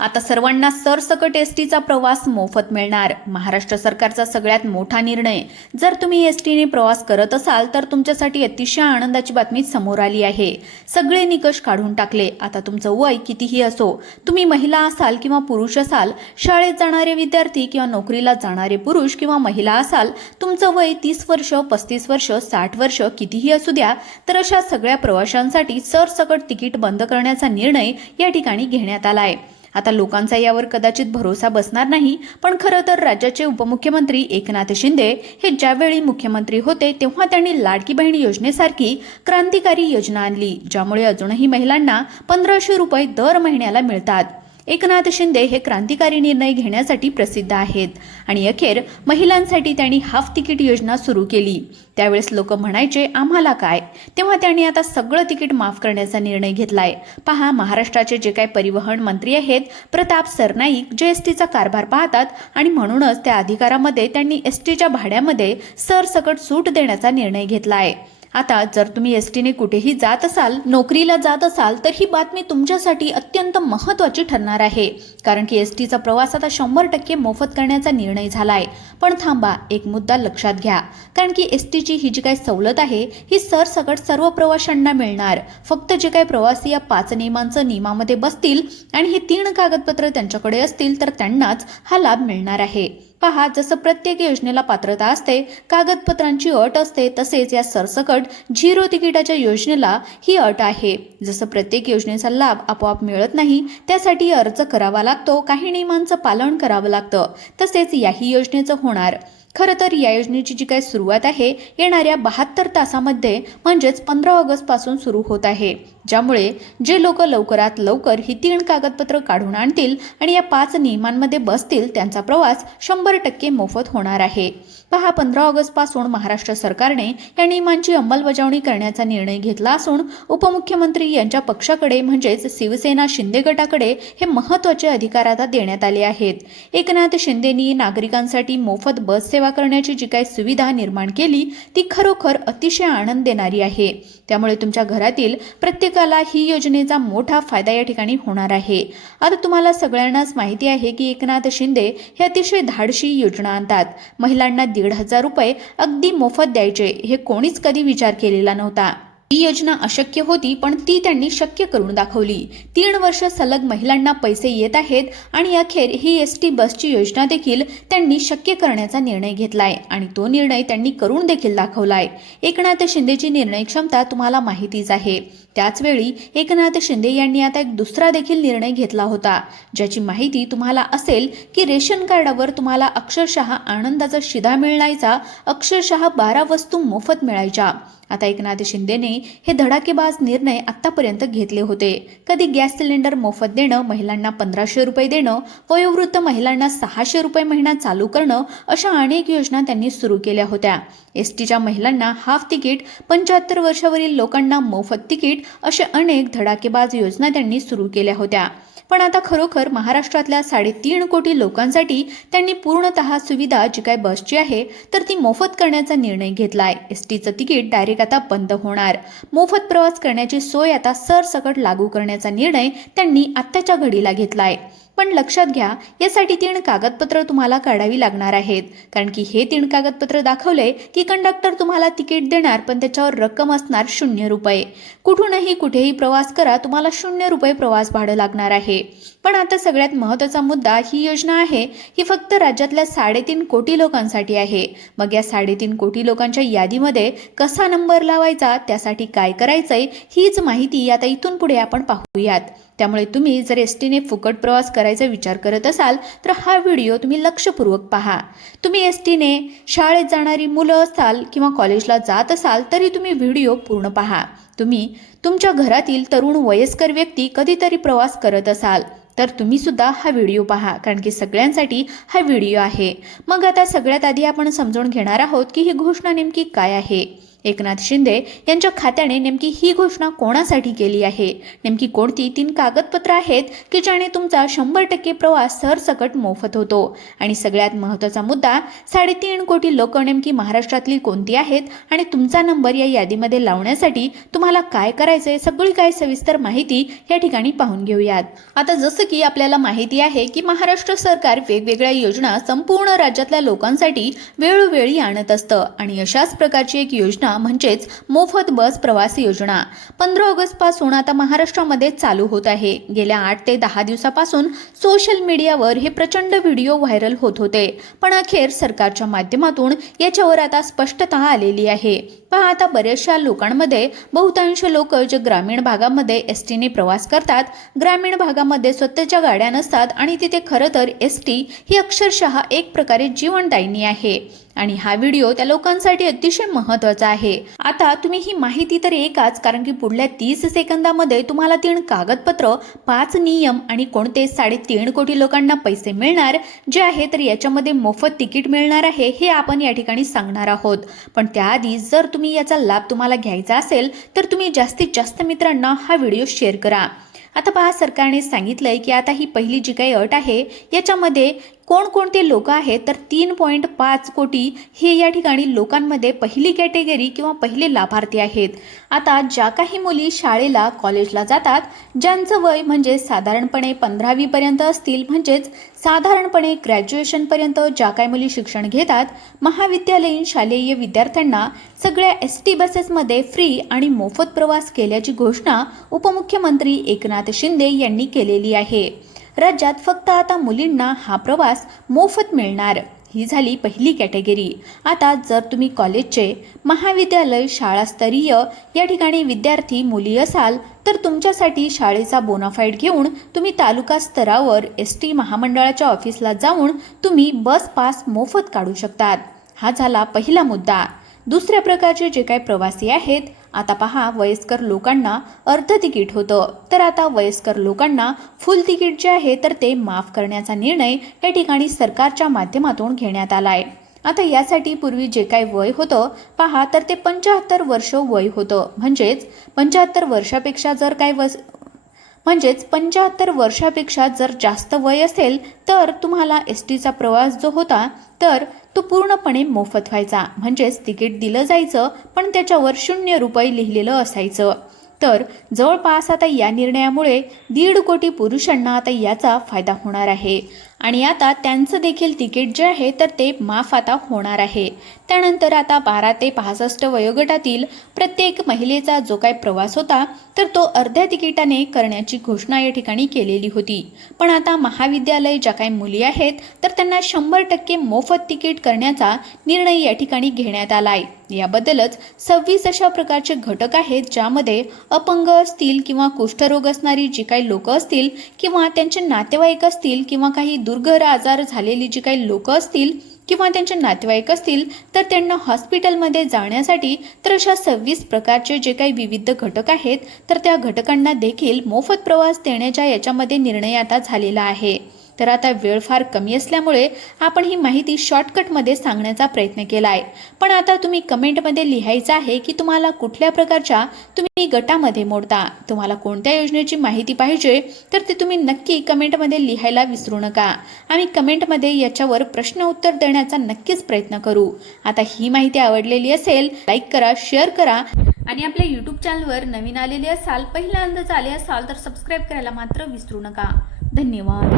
आता सर्वांना सरसकट एसटीचा प्रवास मोफत मिळणार. महाराष्ट्र सरकारचा सगळ्यात मोठा निर्णय. जर तुम्ही एसटीने प्रवास करत असाल तर तुमच्यासाठी अतिशय आनंदाची बातमी समोर आली आहे. सगळे निकष काढून टाकले. आता तुमचं वय कितीही असो, तुम्ही महिला असाल किंवा पुरुष असाल, शाळेत जाणारे विद्यार्थी किंवा नोकरीला जाणारे पुरुष किंवा महिला असाल, तुमचं वय 30 वर्ष, 35 वर्ष, 60 वर्ष कितीही असू द्या, तर अशा सगळ्या प्रवाशांसाठी सरसकट तिकीट बंद करण्याचा निर्णय या ठिकाणी घेण्यात आला आहे. आता लोकांचा यावर कदाचित भरोसा बसणार नाही, पण खरं तर राज्याचे उपमुख्यमंत्री एकनाथ शिंदे हे ज्यावेळी मुख्यमंत्री होते तेव्हा त्यांनी लाडकी बहीण योजनेसारखी क्रांतिकारी योजना आणली, ज्यामुळे अजूनही महिलांना 1500 रुपये दर महिन्याला मिळतात. एकनाथ शिंदे हे क्रांतिकारी निर्णय घेण्यासाठी प्रसिद्ध आहेत आणि अखेर महिलांसाठी त्यांनी हाफ तिकीट योजना सुरू केली. त्यावेळेस लोक म्हणायचे आम्हाला काय, तेव्हा त्यांनी आता सगळं तिकीट माफ करण्याचा निर्णय घेतलाय. पहा, महाराष्ट्राचे जे काही परिवहन मंत्री आहेत प्रताप सरनाईक, जे एसटीचा कारभार पाहतात आणि म्हणूनच त्या अधिकारामध्ये त्यांनी एसटीच्या भाड्यामध्ये सरसकट सूट देण्याचा निर्णय घेतला आहे. आता जर तुम्ही एसटीने कुठेही जात असाल, नोकरीला जात असाल, तर ही बातमी तुमच्यासाठी अत्यंत महत्त्वाची ठरणार आहे, कारण की एसटीचा प्रवास आता 100% मोफत करण्याचा निर्णय झालाय. पण थांबा, एक मुद्दा लक्षात घ्या, कारण की एसटीची ही जी काही सवलत आहे ही सरसकट सर्व प्रवाशांना मिळणार. फक्त जे काही प्रवासी या 5 नियमामध्ये बसतील आणि ही 3 कागदपत्र त्यांच्याकडे असतील तर त्यांनाच हा लाभ मिळणार आहे. पहा, जसं प्रत्येक योजनेला पात्रता असते, कागदपत्रांची अट असते, तसेच या सरसकट 0 तिकिटाच्या योजनेला ही अट आहे. जसं प्रत्येक योजनेचा लाभ आपोआप मिळत नाही, त्यासाठी अर्ज करावा लागतो, काही नियमांचं पालन करावं लागतं. तसेच याही योजनेचं होणार. खरं तर या योजनेची जी काही सुरुवात आहे येणाऱ्या 72 तासामध्ये म्हणजेच 15 ऑगस्टपासून सुरू होत आहे, ज्यामुळे जे लोक लवकरात लवकर ही 3 कागदपत्र काढून आणतील आणि या 5 नियमांमध्ये बसतील त्यांचा प्रवास 100% मोफत होणार आहे. पहा, 15 ऑगस्टपासून महाराष्ट्र सरकारने या नियमांची अंमलबजावणी करण्याचा निर्णय घेतला असून उपमुख्यमंत्री यांच्या पक्षाकडे म्हणजेच शिवसेना शिंदे गटाकडे हे महत्त्वाचे अधिकार आता देण्यात आले आहेत. एकनाथ शिंदेंनी नागरिकांसाठी मोफत बस सेवा करण्याची जी काही सुविधा निर्माण केली ती खरोखर अतिशय आनंद देणारी आहे. त्यामुळे तुमच्या घरातील प्रत्येकाला ही योजनेचा मोठा फायदा या ठिकाणी होणार आहे. आता तुम्हाला सगळ्यांनाच माहिती आहे की एकनाथ शिंदे हे अतिशय धाडशी योजना आणतात. महिलांना 1,500 रुपये अगदी मोफत द्यायचे हे कोणीच कधी विचार केलेला नव्हता. ही योजना अशक्य होती, पण ती त्यांनी शक्य करून दाखवली. 3 वर्ष सलग महिलांना पैसे येत आहेत आणि अखेर ही एसटी बसची योजना देखील त्यांनी शक्य करण्याचा निर्णय घेतलाय आणि तो निर्णय त्यांनी करून देखील दाखवलाय. एकनाथ शिंदेची निर्णय क्षमता तुम्हाला माहितीच आहे. त्याचवेळी एकनाथ शिंदे यांनी आता एक दुसरा देखील निर्णय घेतला होता, ज्याची माहिती तुम्हाला असेल की रेशन कार्डावर तुम्हाला अक्षरशः आनंदाचा शिधा मिळायचा, अक्षरशः 12 वस्तू मोफत मिळायच्या. आता एकनाथ शिंदेने हे धडाकेबाज निर्णय आतापर्यंत घेतले होते. कधी गॅस सिलेंडर मोफत देणं, महिलांना 1500 रुपये देणं, वयोवृद्ध महिलांना 600 रुपये महिना चालू करणं, अशा अनेक योजना त्यांनी सुरू केल्या होत्या. एसटीच्या महिलांना हाफ तिकीट, 75 वर्षावरील लोकांना मोफत तिकीट, अशा अनेक धडाकेबाज योजना त्यांनी सुरू केल्या होत्या. पण आता खरोखर महाराष्ट्रातल्या 3.5 कोटी लोकांसाठी त्यांनी पूर्णतः सुविधा जी काय बसची आहे तर ती मोफत करण्याचा निर्णय घेतलाय. एसटीचं तिकीट डायरेक्ट आता बंद होणार. मोफत प्रवास करण्याची सोय आता सरसकट लागू करण्याचा निर्णय त्यांनी आत्ताच्या घडीला घेतलाय. पण लक्षात घ्या, यासाठी 3 कागदपत्र तुम्हाला काढावी लागणार आहेत, कारण की हे 3 कागदपत्र दाखवले की कंडक्टर तुम्हाला तिकीट देणार, पण त्याच्यावर रक्कम असणार 0 रुपये. कुठूनही कुठेही प्रवास करा, तुम्हाला 0 रुपये प्रवास भाडं लागणार आहे. पण आता सगळ्यात महत्त्वाचा मुद्दा, ही योजना आहे ही फक्त राज्यातल्या 3.5 कोटी लोकांसाठी आहे. मग या 3.5 कोटी लोकांच्या यादीमध्ये कसा नंबर लावायचा, त्यासाठी काय करायचंय, हीच माहिती आता इथून पुढे आपण पाहूयात. त्यामुळे तुम्ही जर एसटीने फुकट प्रवास करायचा विचार करत असाल तर हा व्हिडिओ तुम्ही लक्षपूर्वक पहा. तुम्ही एसटीने शाळेत जाणारी मुलं असाल किंवा कॉलेजला जात असाल तरी तुम्ही व्हिडिओ पूर्ण पहा. तुम्ही तुमच्या घरातील तरुण वयस्कर व्यक्ती कधीतरी प्रवास करत असाल तर तुम्ही सुद्धा हा व्हिडिओ पहा, कारण की सगळ्यांसाठी हा व्हिडिओ आहे. मग आता सगळ्यात आधी आपण समजून घेणार आहोत की ही घोषणा नेमकी काय आहे. एकनाथ शिंदे यांच्या खात्याने नेमकी ही घोषणा कोणासाठी केली आहे? नेमकी कोणती 3 कागदपत्र आहेत की ज्याने तुमचा 100% प्रवास सरसकट मोफत होतो? आणि सगळ्यात महत्त्वाचा मुद्दा, 3.5 कोटी लोक नेमकी महाराष्ट्रातली कोणती आहेत आणि तुमचा नंबर या यादीमध्ये लावण्यासाठी तुम्हाला काय करायचंय, सगळी काय सविस्तर माहिती या ठिकाणी पाहून घेऊयात. आता जसं की आपल्याला माहिती आहे की महाराष्ट्र सरकार वेगवेगळ्या योजना संपूर्ण राज्यातल्या लोकांसाठी वेळोवेळी आणत असतं आणि अशाच प्रकारची एक योजना म्हणजेच मोफत बस प्रवास योजना 15 ऑगस्ट पासून आता महाराष्ट्रामध्ये चालू होत आहे. गेल्या 8 ते 10 दिवसापासून सोशल मीडियावर हे प्रचंड व्हिडिओ व्हायरल होत होते, पण अखेर सरकारच्या माध्यमातून याच्यावर आता स्पष्टता आलेली आहे. पहा, आता बऱ्याचशा लोकांमध्ये बहुतांश लोक जे ग्रामीण भागामध्ये एसटी ने प्रवास करतात, ग्रामीण भागामध्ये स्वतःच्या गाड्या नसतात आणि तिथे खरं तर एसटी ही अक्षरशः एक प्रकारे जीवनदायिनी आहे आणि हा व्हिडिओ त्या लोकांसाठी अतिशय महत्त्वाचा आहे. आता तुम्ही ही माहिती तर ऐकाच, कारण की पुढल्या 30 सेकंदामध्ये तुम्हाला 3 कागदपत्र, 5 नियम आणि कोणते 3.5 कोटी लोकांना पैसे मिळणार जे आहे तर याच्यामध्ये मोफत तिकीट मिळणार आहे हे आपण या ठिकाणी सांगणार आहोत. पण त्याआधी जर तुम्ही याचा लाभ तुम्हाला घ्यायचा असेल तर तुम्ही जास्तीत जास्त मित्रांना हा व्हिडिओ शेअर करा. आता पहा, सरकारने सांगितलंय की आता ही पहिली जी काही अट आहे याच्यामध्ये कोणकोणते लोक आहेत तर 3.5 कोटी हे या ठिकाणी लोकांमध्ये पहिली कॅटेगरी किंवा पहिले लाभार्थी आहेत. आता ज्या काही मुली शाळेला कॉलेजला जातात, ज्यांचं वय म्हणजे साधारणपणे 15वी पर्यंत असतील, म्हणजेच साधारणपणे ग्रॅज्युएशनपर्यंत ज्या काही मुली शिक्षण घेतात, महाविद्यालयीन शालेय विद्यार्थ्यांना सगळ्या एसटी बसेसमध्ये फ्री आणि मोफत प्रवास केल्याची घोषणा उपमुख्यमंत्री एकनाथ शिंदे यांनी केलेली आहे. राज्यात फक्त आता मुलींना हा प्रवास मोफत मिळणार. ही झाली पहिली कॅटेगरी. आता जर तुम्ही कॉलेजचे, महाविद्यालय, शाळास्तरीय या ठिकाणी विद्यार्थी मुली असाल तर तुमच्यासाठी शाळेचा बोनाफाईड घेऊन तुम्ही तालुका स्तरावर एसटी महामंडळाच्या ऑफिसला जाऊन तुम्ही बस पास मोफत काढू शकतात. हा झाला पहिला मुद्दा. दुसऱ्या प्रकारचे जे काही प्रवासी आहेत, आता पहा, वयस्कर लोकांना अर्ध तिकीट होतं, तर आता वयस्कर लोकांना फुल तिकीट जे आहे तर ते माफ करण्याचा निर्णय या ठिकाणी सरकारच्या माध्यमातून घेण्यात आला आहे. आता यासाठी पूर्वी जे काही वय होतं पहा, तर ते 75 वर्ष वय होतं. म्हणजेच 75 वर्षापेक्षा जर जास्त वय असेल तर तुम्हाला एसटीचा प्रवास जो होता तर तो पूर्णपणे मोफत व्हायचा. म्हणजेच तिकीट दिलं जायचं पण त्याच्यावर 0 रुपये लिहिलेलं असायचं. तर जवळपास आता या निर्णयामुळे 1.5 कोटी पुरुषांना आता याचा फायदा होणार आहे आणि आता त्यांचं देखील तिकीट जे आहे तर ते माफ आता होणार आहे. त्यानंतर आता 12 ते 65 वयोगटातील प्रत्येक महिलेचा जो काही प्रवास होता तर तो अर्ध्या तिकिटाने करण्याची घोषणा या ठिकाणी केलेली होती. पण आता महाविद्यालय ज्या काही मुली आहेत तर त्यांना 100% मोफत तिकीट करण्याचा निर्णय या ठिकाणी घेण्यात आला आहे. याबद्दलच 26 अशा प्रकारचे घटक आहेत ज्यामध्ये अपंग असतील किंवा कुष्ठरोग असणारी जी काही लोक असतील किंवा त्यांचे नातेवाईक असतील किंवा काही दुर्धर आजार झालेली जी काही लोक असतील किंवा त्यांचे नातेवाईक असतील तर त्यांना हॉस्पिटलमध्ये जाण्यासाठी तर अशा 26 प्रकारचे जे काही विविध घटक आहेत तर त्या घटकांना देखील मोफत प्रवास देण्याच्या याच्यामध्ये निर्णय आता झालेला आहे. तर आता वेळ फार कमी असल्यामुळे आपण ही माहिती शॉर्टकटमध्ये सांगण्याचा प्रयत्न केला आहे. पण आता तुम्ही कमेंटमध्ये लिहायचं आहे की तुम्हाला कुठल्या प्रकारच्या तुम्ही गटामध्ये मोडता, तुम्हाला कोणत्या योजनेची माहिती पाहिजे तर ते तुम्ही नक्की कमेंटमध्ये लिहायला विसरू नका. आम्ही कमेंटमध्ये याच्यावर प्रश्न उत्तर देण्याचा नक्कीच प्रयत्न करू. आता ही माहिती आवडलेली असेल लाईक करा, शेअर करा आणि आपल्या यूट्यूब चॅनलवर नवीन आलेले असाल, पहिल्यांदाच आले असाल तर सबस्क्राईब करायला मात्र विसरू नका. धन्यवाद.